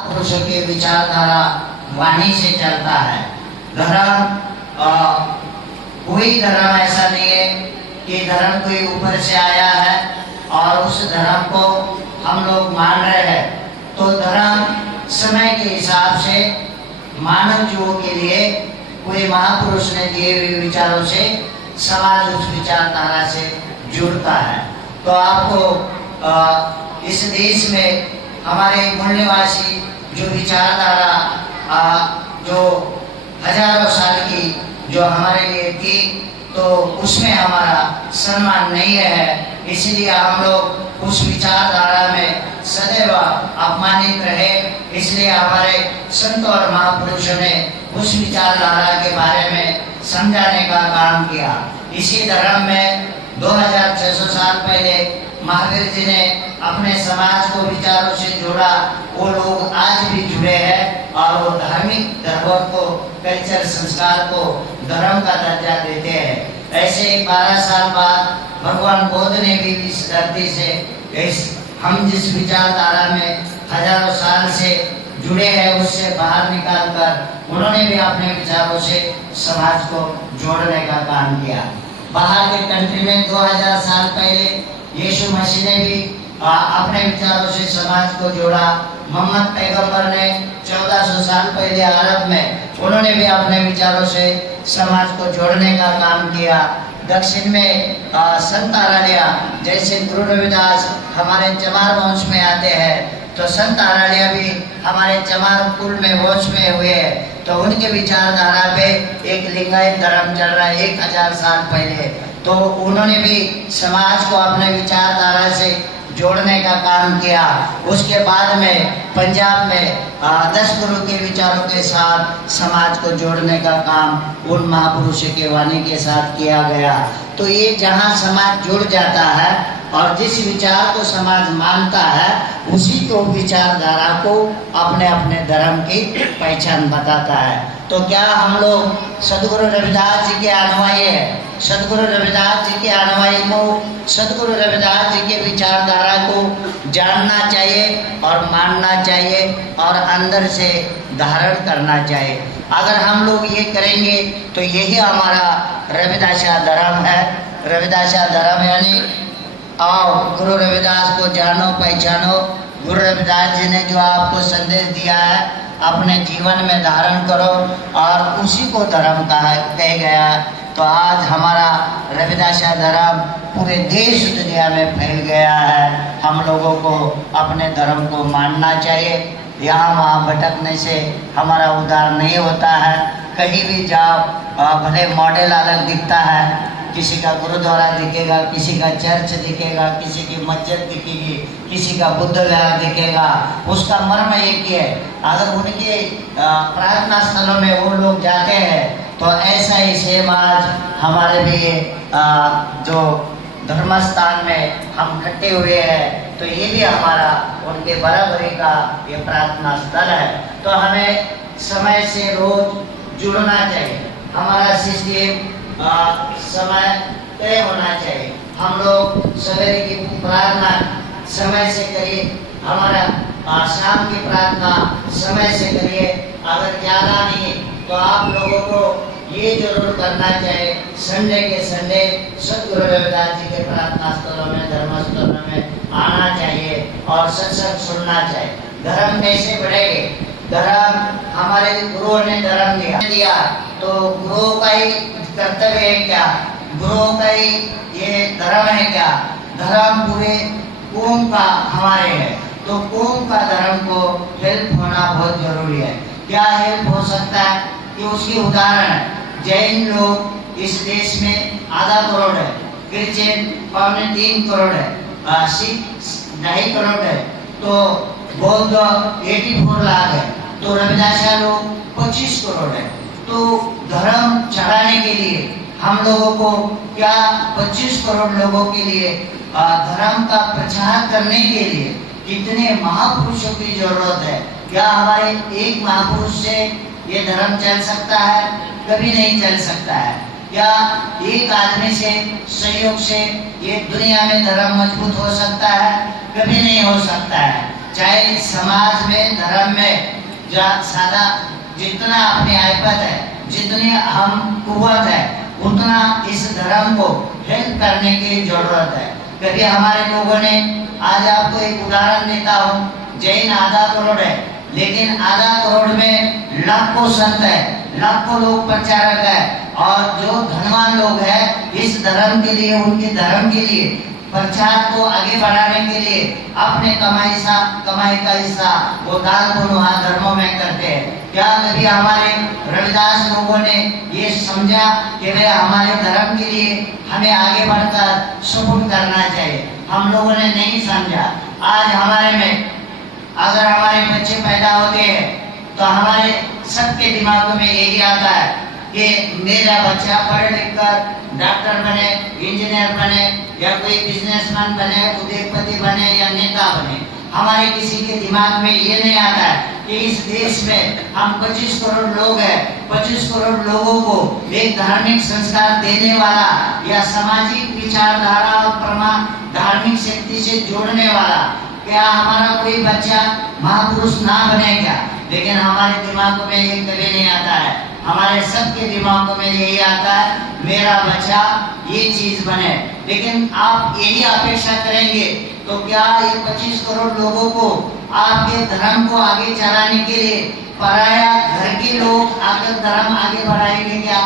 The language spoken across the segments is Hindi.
पुरुषों की विचारधारा वाणी से चलता है। धर्म कोई धर्म ऐसा नहीं है कि धर्म कोई ऊपर से आया है और उस धर्म को हम लोग मान रहे हैं। तो धर्म समय के हिसाब से मानव जीवों के लिए कोई महापुरुष ने दिए हुए विचारों से समाज उस विचारधारा से जुड़ता है। तो आपको इस देश में हमारे मूल निवासी जो विचारधारा जो हजारों साल की जो हमारे लिए थी, तो उसमें हमारा सम्मान नहीं है। इसलिए हम लोग उस विचारधारा में सदैव अपमानित रहे। इसलिए हमारे संत और महापुरुषों ने उस विचारधारा के बारे में समझाने का काम किया। इसी धर्म में 2600 साल पहले महावीर जी ने अपने समाज को विचारों से जोड़ा। वो लोग आज भी जुड़े हैं और वो धार्मिक धरोहर को, कल्चर, संस्कार को धर्म का दर्जा देते हैं। ऐसे 12 साल बाद भगवान बुद्ध ने भी इस धरती से हम जिस विचारधारा में हजारों साल से जुड़े हैं उससे बाहर निकालकर उन्होंने भी अपने विचारों से समाज को जोड़ने का काम किया। बाहर के कंट्री में 2000 साल पहले यीशु मसीह ने भी अपने विचारों से समाज को जोड़ा। मोहम्मद पैगंबर ने 1400 साल पहले अरब में उन्होंने भी अपने विचारों से समाज को जोड़ने का काम किया। दक्षिण में संत आराध्या जैसे गुरु रविदास हमारे चमार वंश में आते हैं, तो संत आराध्या भी हमारे चमार कुल में वंश में हुए हैं। तो उनके विचारधारा पे एक लिंगायत धर्म चल रहा है 1000 साल पहले। तो उन्होंने भी समाज को अपने विचारधारा से जोड़ने का काम किया। उसके बाद में पंजाब में 10 गुरु के विचारों के साथ समाज को जोड़ने का काम उन महापुरुषों के वाणी के साथ किया गया। तो ये जहाँ समाज जुड़ जाता है और जिस विचार को समाज मानता है उसी को विचारधारा को अपने अपने धर्म की पहचान बताता है। तो क्या हम लोग सदगुरु रविदास जी के अनुयायी हैं? सदगुरु रविदास जी के अनुयायी को सदगुरु रविदास जी के विचारधारा को जानना चाहिए और मानना चाहिए और अंदर से धारण करना चाहिए। अगर हम लोग ये करेंगे तो यही हमारा रविदासा धर्म है। रविदासा धर्म यानी आओ गुरु रविदास को जानो पहचानो। गुरु रविदास जी ने जो आपको संदेश दिया है अपने जीवन में धारण करो और उसी को धर्म कहा गया। तो आज हमारा रविदासा धर्म पूरे देश दुनिया में फैल गया है। हम लोगों को अपने धर्म को मानना चाहिए। यहाँ वहाँ भटकने से हमारा उद्धार नहीं होता है। कहीं भी जाओ भले मॉडल अलग दिखता है, किसी का गुरुद्वारा दिखेगा, किसी का चर्च दिखेगा, किसी की मस्जिद दिखेगी, किसी का बुद्ध विहार दिखेगा। उसका मर्म एक ही है। अगर उनके प्रार्थना स्थलों में वो लोग जाते हैं तो ऐसा ही सेम आज हमारे भी जो धर्म स्थान में हम इकट्ठे हुए हैं तो ये भी हमारा उनके बराबरी का ये प्रार्थना स्थल है। तो हमें समय से रोज जुड़ना चाहिए। हमारा सिस्टम समय तय होना चाहिए। हम लोग सवेरे की प्रार्थना समय से करिए, हमारा शाम की प्रार्थना समय से करिए। अगर ज़्यादा नहीं तो आप लोगों को ये जरूर करना चाहिए संडे के संडे सदगुरु रविदास जी के प्रार्थना स्थलों में, धर्म स्थलों में आना चाहिए और सत्संग सुनना चाहिए। धर्म कैसे बढ़ेंगे? धर्म हमारे गुरुओं ने धर्म दिया तो गुरुओं का ही कर्तव्य है क्या? गुरुओं का ही ये धर्म है क्या? धर्म पूरे कौम का हमारे है। तो कौम का धर्म को हेल्प होना बहुत जरूरी है। क्या हेल्प हो सकता है कि उसकी उदाहरण जैन लोग इस देश में आधा करोड़ है, क्रिश्चियन 3.25 करोड़ है, सिख 2.5 करोड़ है, तो बौद्ध 84 लाख है, तो रविदासा लोग 25 करोड़ है। तो धर्म चढ़ाने के लिए हम लोगों को क्या 25 करोड़ लोगों के लिए धर्म का प्रचार करने के लिए कितने महापुरुषों की जरूरत है? क्या हमारे एक महापुरुष से ये धर्म चल सकता है? कभी नहीं चल सकता है। क्या एक आदमी से सहयोग से ये दुनिया में धर्म मजबूत हो सकता है? कभी नहीं हो सकता है। चाहे समाज में धर्म में ज्यादा जितना अपनी आयपत है, जितनी हम कुव्वत है, उतना इस धर्म को हेल्प करने की जरूरत है। कभी हमारे लोगों ने, आज आपको एक उदाहरण देता हूँ, जैन आधा करोड़ है, लेकिन आधा करोड़ में लाखों संत है, लाखों लोग प्रचारक है, और जो धनवान लोग हैं इस धर्म के लिए, उनके धर्म के लिए, प्रचार को आगे बढ़ाने के लिए अपने कमाई का हिस्सा वो दान पुण्य वहाँ धर्मों में करते हैं। क्या कभी हमारे रविदास लोगों ने ये समझा कि वे हमारे धर्म के लिए हमें आगे बढ़कर सपोर्ट करना चाहिए? हम लोगों ने नहीं समझा। आज हमारे में अगर हमारे बच्चे पैदा होते हैं तो हमारे सबके दिमाग में यही आता है कि मेरा बच्चा पढ़ लिख कर डॉक्टर बने, इंजीनियर बने, या कोई बिजनेसमैन बने, उद्योगपति बने या नेता बने। हमारे किसी के दिमाग में ये नहीं आता है कि इस देश में हम 25 करोड़ लोग हैं, 25 करोड़ लोगों को एक धार्मिक संस्कार देने वाला या सामाजिक विचारधारा और धार्मिक शक्ति से जोड़ने वाला, क्या हमारा कोई बच्चा महापुरुष ना बने क्या? लेकिन हमारे दिमाग में ये कभी नहीं आता है। हमारे सबके दिमाग में यही आता है मेरा बच्चा ये चीज बने। लेकिन आप यही अपेक्षा करेंगे तो क्या ये 25 करोड़ लोगों को आपके धर्म को आगे चलाने के लिए पराया घर के लोग आकर धर्म आगे बढ़ाएंगे क्या?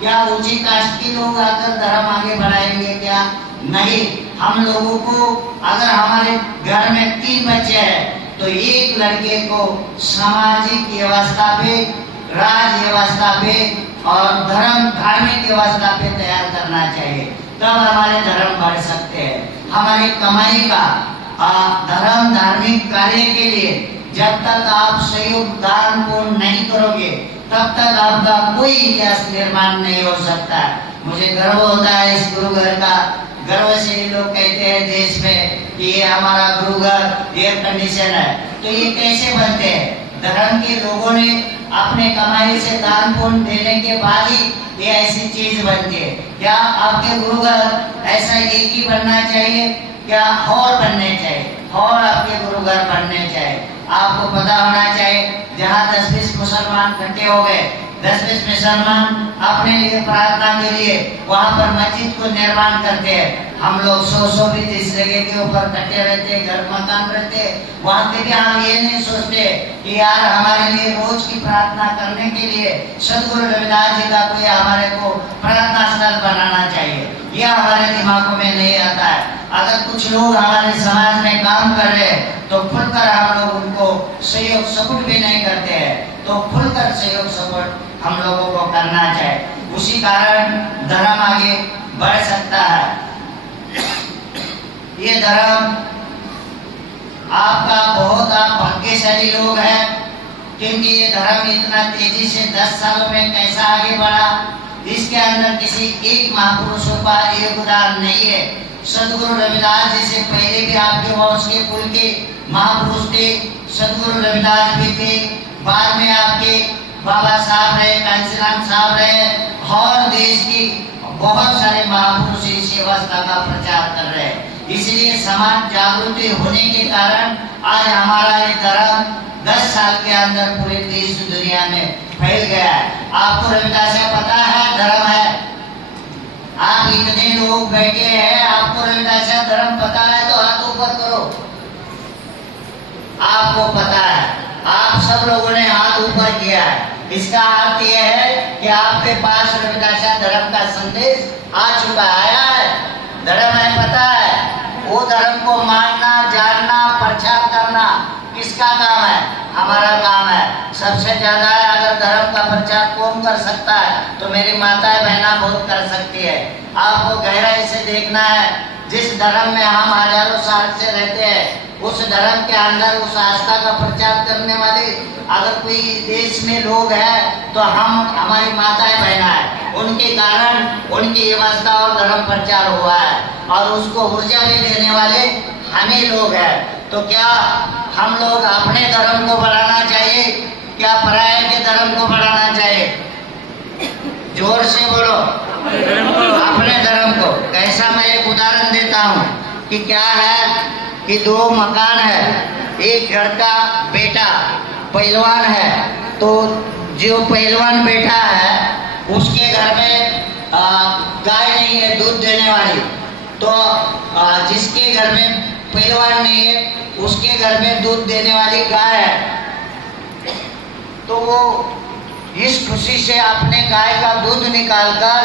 क्या ऊंची कास्ट के लोग आकर धर्म आगे बढ़ाएंगे क्या? नहीं। हम लोगों को, अगर हमारे घर में 3 बच्चे हैं तो एक लड़के को सामाजिक व्यवस्था पे, राज व्यवस्था पे और धार्मिक व्यवस्था पे तैयार करना चाहिए, तब हमारे धर्म बढ़ सकते हैं। हमारी कमाई का धर्म धार्मिक कार्य के लिए जब तक आप सहयोग दान पुण्य नहीं करोगे तब तक आपका कोई इतिहास निर्माण नहीं हो सकता। मुझे गर्व होता है इस गुरु घर का। गर्व से ही लोग कहते हैं देश में कि ये हमारा गुरु घर एयर कंडीशन है। तो ये कैसे बनते हैं? धर्म के लोगों ने अपने कमाई से दान पुण्य देने के बाद ही ये ऐसी चीज बनती है। क्या आपके गुरु घर ऐसा एक ही बनना चाहिए? क्या और बनने चाहिए? और आपके गुरु घर बनने चाहिए। आपको पता होना चाहिए जहाँ 10-20 मुसलमान इकट्ठे हो गए, 10-20 मुसलमान अपने लिए प्रार्थना के लिए वहाँ पर मस्जिद को निर्माण करते हैं। हम लोग 100 भी इस जगह के ऊपर इकट्ठे रहते, घर मकान रहते, वहाँ पे भी हम ये नहीं सोचते कि यार हमारे लिए रोज की प्रार्थना करने के लिए सदगुरु रविदास जी का कोई हमारे को प्रार्थना स्थल बनाना चाहिए। यह हमारे दिमागों में नहीं आता है। अगर कुछ लोग हमारे समाज में काम कर रहे हैं तो खुलकर हम लोग उनको सहयोग सपोर्ट भी नहीं करते हैं, तो खुलकर सहयोग सपोर्ट हम लोगों को करना चाहिए। उसी कारण धर्म आगे बढ़ सकता है। ये धर्म आपका बहुत आप भाग्यशाली लोग हैं, क्योंकि ये धर्म इतना तेजी से 10 सालों में कैसा आगे बढ़ा, इसके अंदर किसी एक महापुरुषों का योगदान नहीं है। सदगुरु रविदास जी से पहले भी आपके वंश के कुल के महापुरुष थे, सदगुरु रविदास भी थे, बाद में आपके बाबा साहब रहे, कांशीराम साहब रहे, और देश की बहुत सारे महापुरुष इस व्यवस्था का प्रचार कर रहे हैं। इसलिए समाज जागृति होने के कारण आज हमारा ये धर्म 10 साल के अंदर पूरे देश दुनिया में फैल गया है। आपको रविदास से पता है धर्म है? आप इतने लोग बैठे हैं, आपको रविदास का धर्म पता है तो हाथ ऊपर करो। आपको पता है, आप सब लोगों ने हाथ ऊपर किया है। इसका अर्थ यह है कि आपके पास रविदास धर्म का संदेश आ चुका, आया है। धर्म है, पता है। वो धर्म को मानना, जानना, प्रचार करना किसका काम है? हमारा काम है। सबसे ज्यादा अगर धर्म का प्रचार कौन कर सकता है तो मेरी माताएं बहना बहुत कर सकती है। आपको गहराई से देखना है, जिस धर्म में हम हजारों साल से रहते हैं उस धर्म के अंदर उस आस्था का प्रचार करने वाले अगर कोई देश में लोग हैं तो हमारी माताएं बहना है। उनके कारण उनकी व्यवस्था और धर्म प्रचार हुआ है, और उसको ऊर्जा भी देने वाले हमें लोग हैं। तो क्या हम लोग अपने धर्म को बढ़ाना चाहिए, क्या पराये के धर्म को बढ़ाना चाहिए? जोर से बोलो, अपने धर्म को। कैसा? मैं एक उदाहरण देता हूँ कि क्या है कि 2 मकान है, एक लड़का बेटा पहलवान है, तो जो पहलवान बेटा है उसके घर में गाय नहीं है दूध देने वाली, तो जिसके घर में पहलवान नहीं है उसके घर में दूध देने वाली गाय है। तो वो इस खुशी से अपने गाय का दूध निकालकर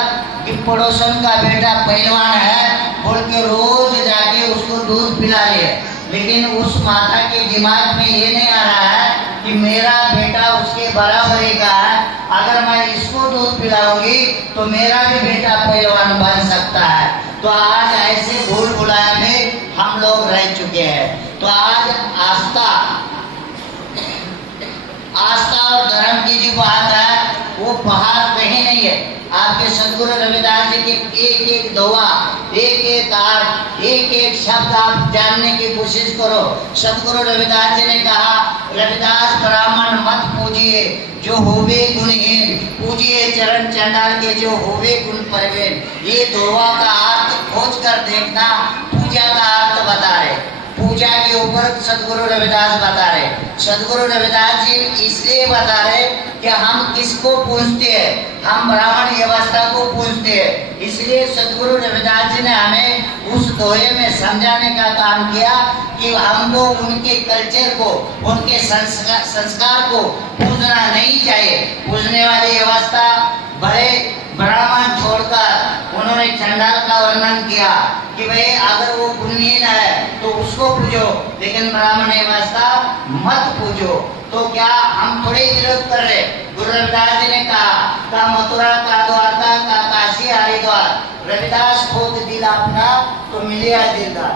कि पड़ोसन का बेटा पहलवान है बोल के रोज जाके उसको दूध पिला ले। लेकिन उस माता के दिमाग में ये नहीं आ रहा है कि मेरा बेटा उसके बराबरी का है, अगर मैं इसको दूध पिलाऊंगी तो मेरा भी बेटा पहलवान बन सकता है। तो आज ऐसे भूल भुलाया में हम लोग रह चुके हैं। तो आज आस्था और धर्म की जो बात है वो बाहर कहीं नहीं है। आपके सदगुरु रविदास जी के एक एक दुआ, एक एक अर्थ, एक एक शब्द आप जानने की कोशिश करो। सदगुरु रविदास जी ने कहा, रविदास ब्राह्मण मत पूजिए जो होवे गुणहीन, पूजिए चरण चंडाल के जो होवे गुण परवीन। ये दुआ का अर्थ खोज कर देखना, पूजा का अर्थ बता रहे, पूजा के ऊपर सदगुरु रविदास बता रहे। सदगुरु रविदास जी इसलिए बता रहे कि हम किसको पूजते हैं, हम ब्राह्मण व्यवस्था को पूजते हैं। इसलिए सदगुरु रविदास जी ने हमें उस दोहे में समझाने का काम किया कि हमको उनके कल्चर को, उनके संस्कार को पूजना नहीं चाहिए। पूजने वाली व्यवस्था बड़े ब्राह्मण छोड़कर उन्होंने चंडाल का वर्णन किया कि भाई अगर वो गुणहीन है तो उसको पूजो, लेकिन ब्राह्मण व्यवस्था मत पूजो। तो क्या हम थोड़े विरोध कर रहे? गुरु रविदास जी ने कहा, का मथुरा का द्वारका का काशी हरिद्वार, रविदास खोद दिल अपना तो मिलिया दिलदार।